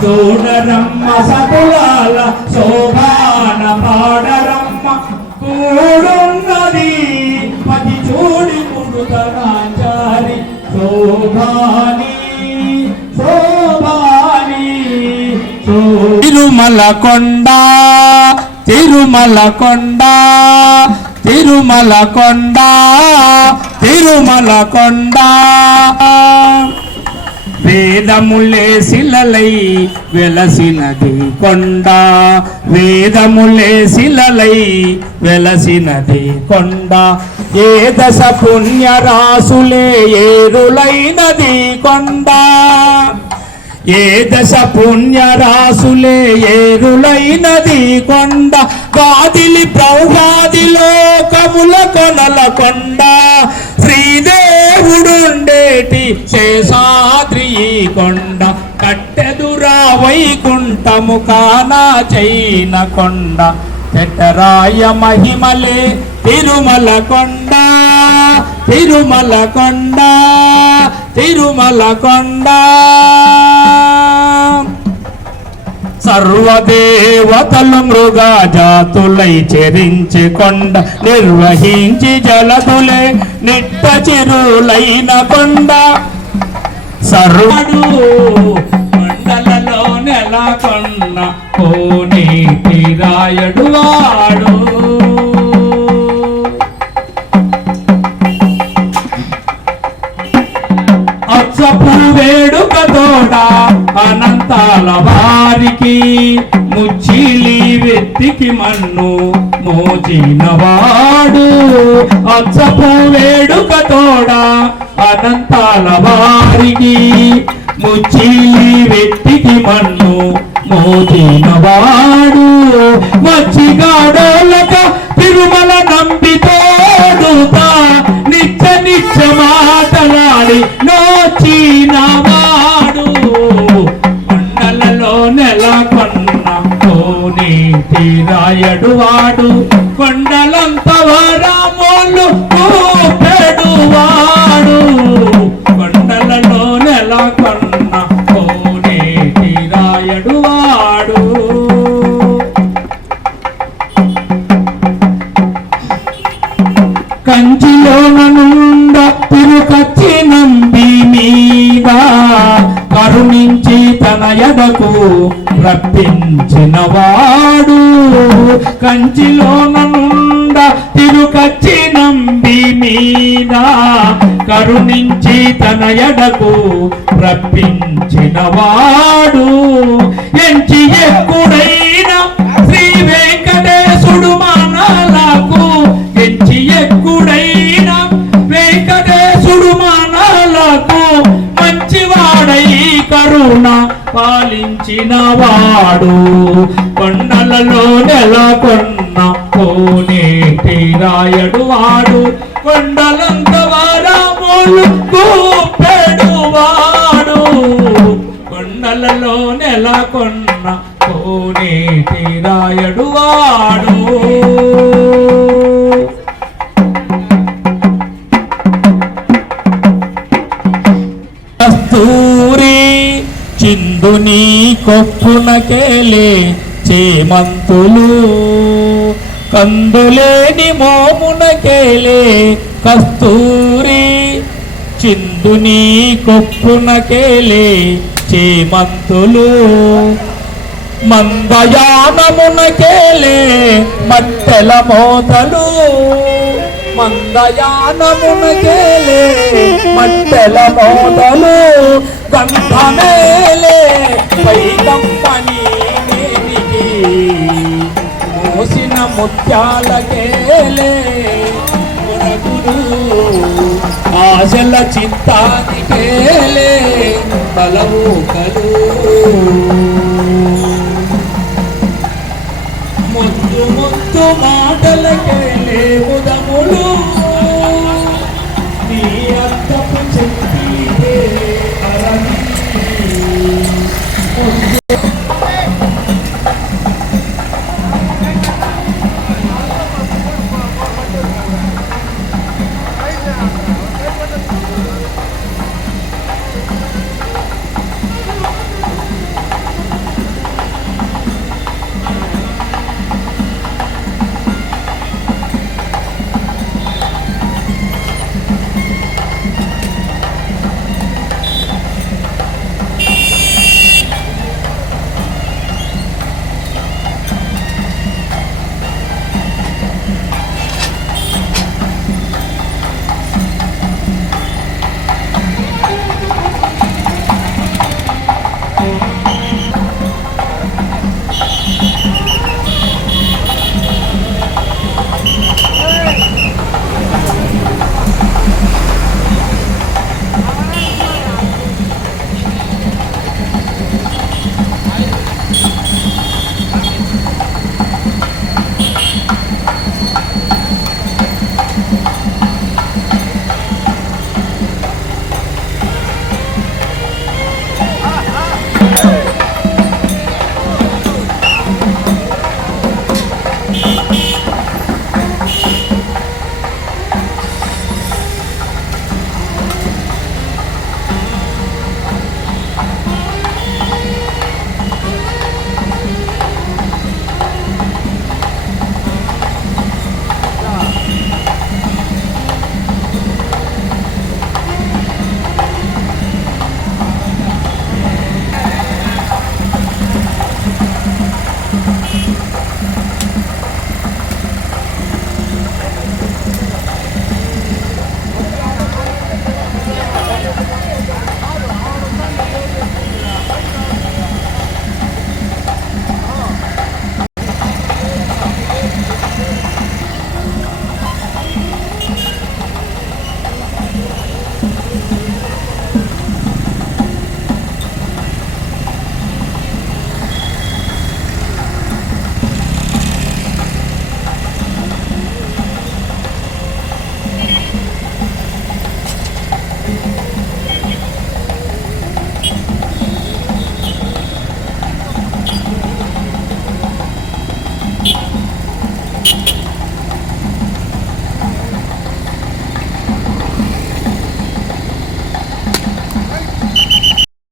చూడరమ్మ సతులాల శోభాన పాడరమ్మ. కూడున్నది పది చూడి పుడుతనాచారి శోభాని శోభాని తిరుమల కొండ తిరుమల కొండ తిరుమల కొండ తిరుమల కొండ. వేదములే శిలలై వెలసినది కొండ. వేదములే శిలలై వెలసినది కొండ. ఏ దశ పుణ్యరాసులే ఏరులైనది కొండ. ఏ దశ పుణ్యరాసులే ఏరులైనది కొండ. గాదిలి ప్రౌగాది లోకముల కొనల కొండ. శ్రీదేవుడుండేటి చేసా ఈ కొండ కట్టెదురా వైకుంఠము కానా చైన కొండ. చెట్టరాయ మహిమలే తిరుమల కొండ తిరుమల కొండ తిరుమల కొండ. సర్వదేవతలు మృగా జాతులై చెరించి కొండ నిర్వహించి జలదులే నిట్ట చిరులైన కొండ. సర్వడు మండలలో నెలకొన్న కోని రాయడు వాడు. అచ్చపు వేడుక అనంతాల వారికి ముచ్చిలి వెత్తికి మన్ను మోచినవాడు అచ్చపు వేడుకతోడా అనంతాల వారికి ముచ్చిలి వెట్టికి మన్ను మోచిన వాడు మచ్చిగాడోలక రాయడు వాడు కొండలంత వరామోళ్ళు కూపెడు వాడు కొండలలో నెల కొండ రప్పించిన వాడు కంచిలోన నుండ తిరుకచ్చి నంబి మీద కరుణించి తన ఎడకు రప్పించిన వాడు ఎంచి ఎక్కుడైన శ్రీ వెంకటేశుడు మనలకు ఎంచి ఎక్కుడైన వెంకటేశుడు మనలకు మంచివాడై కరుణ వాడు కొండలలో నెలకొన్న కోనేటి రాయడు వాడు కొండలంత వారాములు కూపెడు వాడు కొండలలో నెలకొన్న కోనేటి రాయడు వాడు. చిందుని కొప్పునకేలే చేమంతులు. కందులేని మోమునకేలే కస్తూరి. చిందుని కొప్పునకేలే చేమంతులు. మందయానమునకేలే మట్టెల మోతలు. మందయానమునకేలే మట్టెల మోతలు. గంధమే కంపనీ మోసిన ముత్యాలకేలే ఆశల చిత్తానికేలే బలము కలు. ముద్దు ముద్దు మాటలకేలే ముదములు నీ అత్తపు చెప్పితే